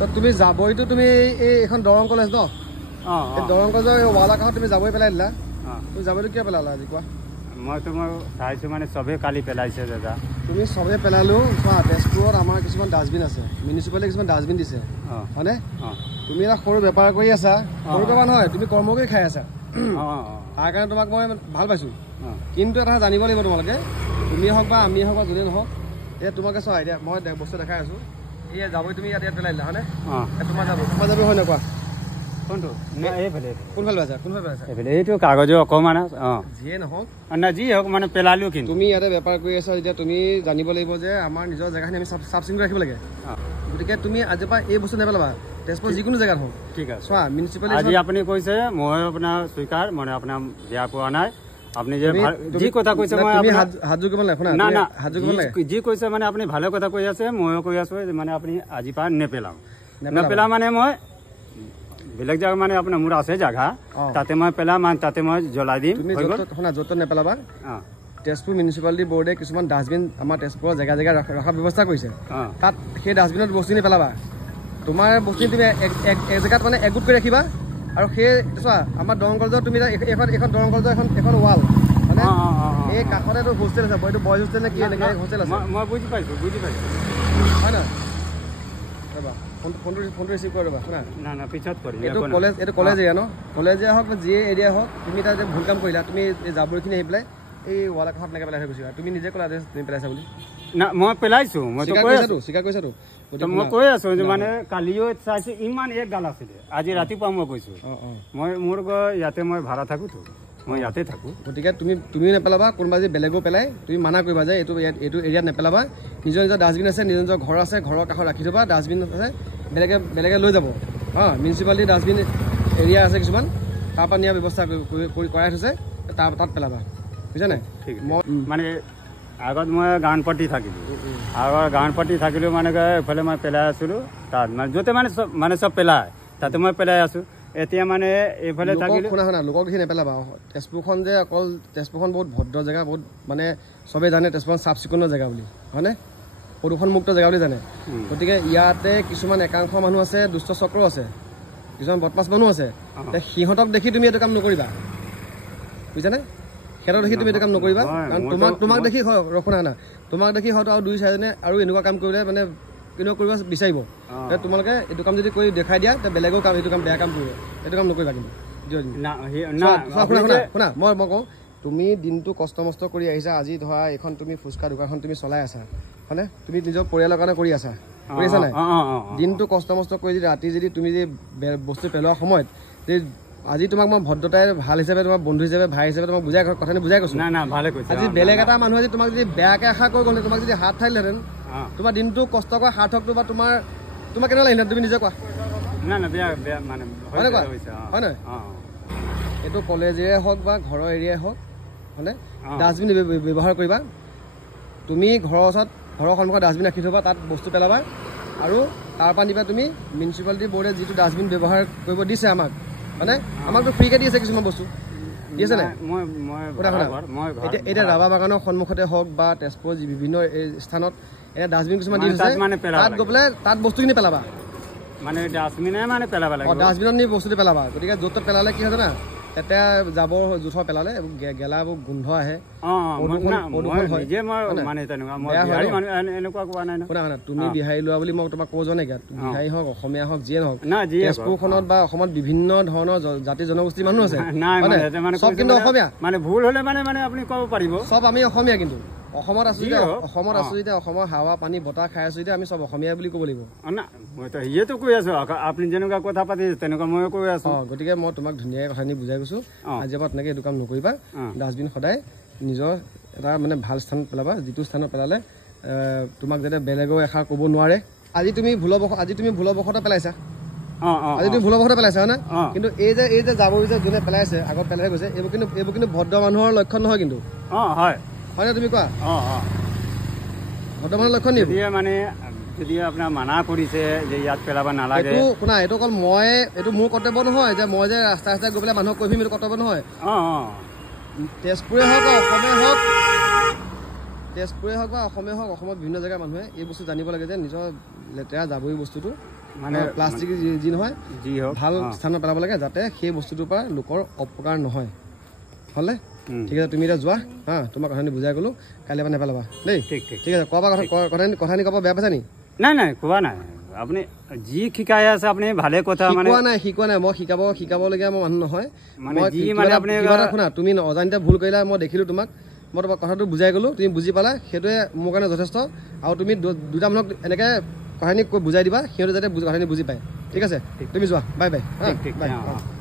তো তুমি যাবইতো তুমি এই এখন দৰং কলেজ ন এই দৰং কলেজৰ ৱালা কাষত তুমি যাবই পেলাই দিলা তুমি যাবইতো কিয় পেলালা আজি কোৱা মইতো মই চাইছোঁ মানে চবেই কালি পেলাইছে দাদা তুমি চবেই পেলালো চোৱা তেজপুৰত আমাৰ কিছুমান ডাষ্টবিন আছে মিউনিচিপালিটি কিছুমান ডাষ্টবিন দিছে হয়নে তুমি এটা সৰু বেপাৰ কৰি আছা সৰু বেপাৰ নহয় তুমি কৰ্ম কৰি খাই আছা তাৰ কাৰণে তোমাক মই ভাল পাইছোঁ কিন্তু এটা জানিব লাগিব তোমালোকে তুমি হওক বা আমি হওক বা যোনে নহওক এতিয়া তোমাকে চোৱা এতিয়া মই বস্তু দেখাই আছোঁ এই যাবই তুমি ইয়াত পেলাই দিলা হয়নে তোমাৰ যাবই হয় নে কোৱা কোনটো কোনফালে আছে এইটো কাগজৰ অকণমান যিয়ে নহওক না যি হওক মানে পেলালো কিন্তু তুমি ইয়াতে বেপাৰ কৰি আছা যেতিয়া তুমি জানিব লাগিব যে আমাৰ নিজৰ জেগাখিনি আমি চাফ চিকুণ ৰাখিব লাগে গতিকে তুমি আজিৰ পৰা এই বস্তু নেপেলাবা তেজপুৰ যিকোনো জেগাত হওক ঠিক আছে চোৱা মিউনিচিপালিটি আজি আপুনি কৈছে মই আপোনাৰ স্বীকাৰ মানে আপোনাৰ বেয়া পোৱা নাই আপুনি যে যি কথা কৈছে মই হাত জোকিব লাগে শুনা না হাত জোকিব লাগে যি কৈছে মানে আপুনি ভালে কথা কৈ আছে ময়ো কৈ আছো মানে আপুনি আজিৰ পৰা নেপেলাও মানে মই বেলেগ জেগা মানে আপোনাৰ মোৰ আছে জেগা তাতে মই পেলাম তাতে মই জ্বলাই দিম শুনা য'ত নেপেলাবা তেজপুৰ মিউনিচিপালিটি বোৰ্ডে কিছুমান ডাষ্টবিন আমাৰ তেজপুৰৰ জেগা জেগা ৰখাৰ ব্যৱস্থা কৰিছে তাত সেই ডাষ্টবিনত বস্তু পেলাবা তোমাৰ বস্তু তুমি এক জেগাত মানে একগোট কৰি ৰাখিবা আৰু সেই চোৱা আমাৰ দৰং কলেজত তুমি এখন দৰং কলেজৰ এখন ৱাল মানে এই কাষতেতো হোষ্টেল আছে এইটো বয়জ হোষ্টেল নে কি এনেকৈ হোষ্টেল আছে মই বুজি পাইছোঁ হয় নহয় ৰ'বা ফোনটো ৰিচিভ কৰি ৰ'বা শুনা না পিছত কৰিম এইটো কলেজ এৰিয়া ন কলেজ এৰিয়া হওক বা যিয়ে এৰিয়া হওক তুমি তাত ভুল কাম কৰিলা তুমি এই জাবৰখিনি আহি পেলাই এই ৱালৰ কাষত এনেকৈ পেলাই থৈ গৈছিলা তুমি নিজে ক'লা তুমি পেলাইছা বুলি না মই পেলাইছোঁ মইতো স্বীকাৰ কৰিছাতো মই কৈ আছো যে মানে কালিও চাইছোঁ ইমান এক গাল আছিলে আজি ৰাতিপুৱা মই কৈছোঁ মই মোৰ ইয়াতে মই ভাড়া থাকোঁতো মই ইয়াতে থাকোঁ গতিকে তুমি নেপেলাবা কোনোবা যদি বেলেগো পেলাই তুমি মানা কৰিবা যে এইটো এৰিয়াত নেপেলাবা নিজৰ ডাষ্টবিন আছে নিজৰ ঘৰ আছে ঘৰৰ কাষত ৰাখি থ'বা ডাষ্টবিন আছে বেলেগে লৈ যাব মিউনিচিপালিটি ডাষ্টবিন এৰিয়া আছে কিছুমান তাৰপৰা নিয়াৰ ব্যৱস্থা কৰাই থৈছে তাত পেলাবা বুজিছা নাই মই মানে আগত মই গানপট্টি থাকিলোঁ আগৰ গানপট্টি থাকিলেও মানে এইফালে মই পেলাই আছিলোঁ তাত মানে য'তে মানে চব পেলায় তাতে মই পেলাই আছোঁ এতিয়া মানে এইফালে থাকিলে শুনা লোকক দেখি নেপেলাবা তেজপুৰখন যে অকল তেজপুৰখন বহুত ভদ্ৰ জেগা বহুত মানে চবেই জানে তেজপুৰখন চাফ চিকুণৰ জেগা বুলি হয়নে প্ৰদূষণমুক্ত জেগা বুলি জানে গতিকে ইয়াতে কিছুমান একাংশ মানুহ আছে দুষ্ট চক্ৰ আছে কিছুমান বদমাছ মানুহ আছে সিহঁতক দেখি তুমি এইটো কাম নকৰিবা বুজিছানে সিহঁতক দেখি তুমি এইটো কাম নকৰিবা কাৰণ তোমাক দেখি শুনা তোমাক দেখি হয়তো আৰু দুই চাৰিজনে আৰু এনেকুৱা কাম কৰিলে মানে কিন্তু কৰিব বিচাৰিব তোমালোকে এইটো কাম যদি কৰি দেখাই দিয়া বেলেগৰ কাম এইটো কাম বেয়া কাম কৰিব এইটো কাম নকৰিবা কিন্তু শুনা মই কওঁ তুমি দিনটো কষ্ট মষ্ট কৰি আহিছা আজি ধৰা এইখন তুমি ফুচকা দোকানখন তুমি চলাই আছা হয়নে তুমি নিজৰ পৰিয়ালৰ কাৰণে কৰি আছা নাই দিনটো কষ্ট মষ্ট কৰি যদি ৰাতি যদি তুমি যদি বস্তু পেলোৱাৰ সময়ত যদি আজি তোমাক মই ভদ্ৰতাই ভাল হিচাপে তোমাৰ বন্ধু হিচাপে ভাই হিচাপে তোমাক কথাখিনি বুজাই কৈছো আজি বেলেগ এটা মানুহে যদি তোমাক যদি বেয়াকৈ আশা কৰি গ'লে তোমাক যদি হাত ঠাইলেহেঁতেন তোমাৰ দিনটো কষ্ট কৰা সাৰ্থকটো বা তোমাৰ কেনেকুৱা লাগিলে তুমি নিজে কোৱা হয় নহয় এইটো কলেজ এৰিয়াই হওক বা ঘৰৰ এৰিয়াই হওক হয়নে ডাষ্টবিন ব্যৱহাৰ কৰিবা তুমি ঘৰৰ ওচৰত ঘৰৰ সন্মুখত ডাষ্টবিন ৰাখি থ'বা তাত বস্তু পেলাবা আৰু তাৰপৰা নিবা তুমি মিউনিচিপালিটি বোৰ্ডে যিটো ডাষ্টবিন ব্যৱহাৰ কৰিব দিছে আমাক মানে আমাকতো ফ্ৰীকৈ দি আছে কিছুমান বস্তু দি আছে নাই এতিয়া ৰাবা বাগানৰ সন্মুখতে হওক বা তেজপুৰ বিভিন্ন স্থানত এতিয়া ডাষ্টবিন কিছুমান দি আছে তাত গৈ পেলাই তাত বস্তুখিনি পেলাবা মানে ডাষ্টবিনে মানে পেলাব লাগে ডাষ্টবিনত নি বস্তুটো পেলাবা গতিকে য'ত ত'ত পেলালে কি হয় জানা এতিয়া জাবৰ জোঁথৰ পেলালে গেলাবোৰ গোন্ধ আহে তুমি বিহাৰী লোৱা বুলি মই তোমাক কৈ যোৱা নাই বিহাৰী হওক অসমীয়া হওক যিয়ে নহওক তেজপুৰখনত বা অসমত বিভিন্ন ধৰণৰ জাতি জনগোষ্ঠীৰ মানুহ আছে চব কিন্তু অসমীয়া মানে ভুল হলে মানে আপুনি ক'ব পাৰিব চব আমি অসমীয়া কিন্তু অসমত আছো যেতিয়া অসমৰ হাৱা পানী বতাহ খাই আছো যেতিয়া আমি চব অসমীয়া বুলি ক'ব লাগিব মইতো সিয়েতো কৈ আছো আপুনি যেনেকুৱা কথা পাতিছে তেনেকুৱা ময়ো কৈ আছো গতিকে মই তোমাক ধুনীয়াকৈ কথাখিনি বুজাই কৈছো আজিৰ পৰা তেনেকৈ এইটো কাম নকৰিবা ডাষ্টবিন সদায় নিজৰ এটা মানে ভাল স্থানত পেলাবা যিটো স্থানত পেলালে তোমাক যাতে বেলেগেও এষাৰ ক'ব নোৱাৰে আজি তুমি ভুলবশতঃ পেলাইছা আজি তুমি ভুলবশতঃ পেলাইছা হয় না কিন্তু এই যে জাবৰ যে যোনে পেলাইছে আগত পেলাই গৈছে এইবোৰ কিন্তু ভদ্ৰ মানুহৰ লক্ষণ নহয় কিন্তু হয় না তুমি কোৱা ভদ্ৰ মানুহৰ লক্ষণ নিয়ে মানে যদি আপোনাৰ মানা কৰিছে যে ইয়াত পেলাব নালাগে শুনা এইটো অকল এইটো মোৰ কৰ্তব্য নহয় যে মই যে ৰাস্তাই গৈ পেলাই মানুহক কৈম এইটো কৰ্তব্য নহয় তেজপুৰে হওক বা অসমে হওক অসমত বিভিন্ন জেগাৰ মানুহে এই বস্তু জানিব লাগে যে নিজৰ লেতেৰা জাবৰি বস্তুটো মানে প্লাষ্টিক যি নহয় যি হওক ভাল স্থানত পেলাব লাগে যাতে সেই বস্তুটোৰ পৰা লোকৰ অপকাৰ নহয় হ'লে ঠিক আছে তুমি এতিয়া যোৱা হা তোমাক কথাখিনি বুজাই গ'লো কাইলৈ পৰা নেপেলাবা দেই ঠিক ঠিক ঠিক আছে কোৱা কথাখিনি ক'ব বেয়া পাইছা নি নাই নাই কোৱা নাই আপুনি যি শিকাই আছে আপুনি ভালে কথা মানে শিকোৱা নাই মই শিকাবলগীয়া মই মানুহ নহয় মানে যি মানে আপুনি শুনা তুমি অজানিতে ভুল কৰিলা মই দেখিলোঁ তোমাক মই তোমাক কথাটো বুজাই গ'লোঁ তুমি বুজি পালা সেইটোৱে মোৰ কাৰণে যথেষ্ট আৰু তুমি দুটা মানুহক এনেকৈ কথাখিনি বুজাই দিবা সিহঁতে যাতে কথাখিনি বুজি পায় ঠিক আছে তুমি যোৱা বাই বাই ঠিক ঠিক বাই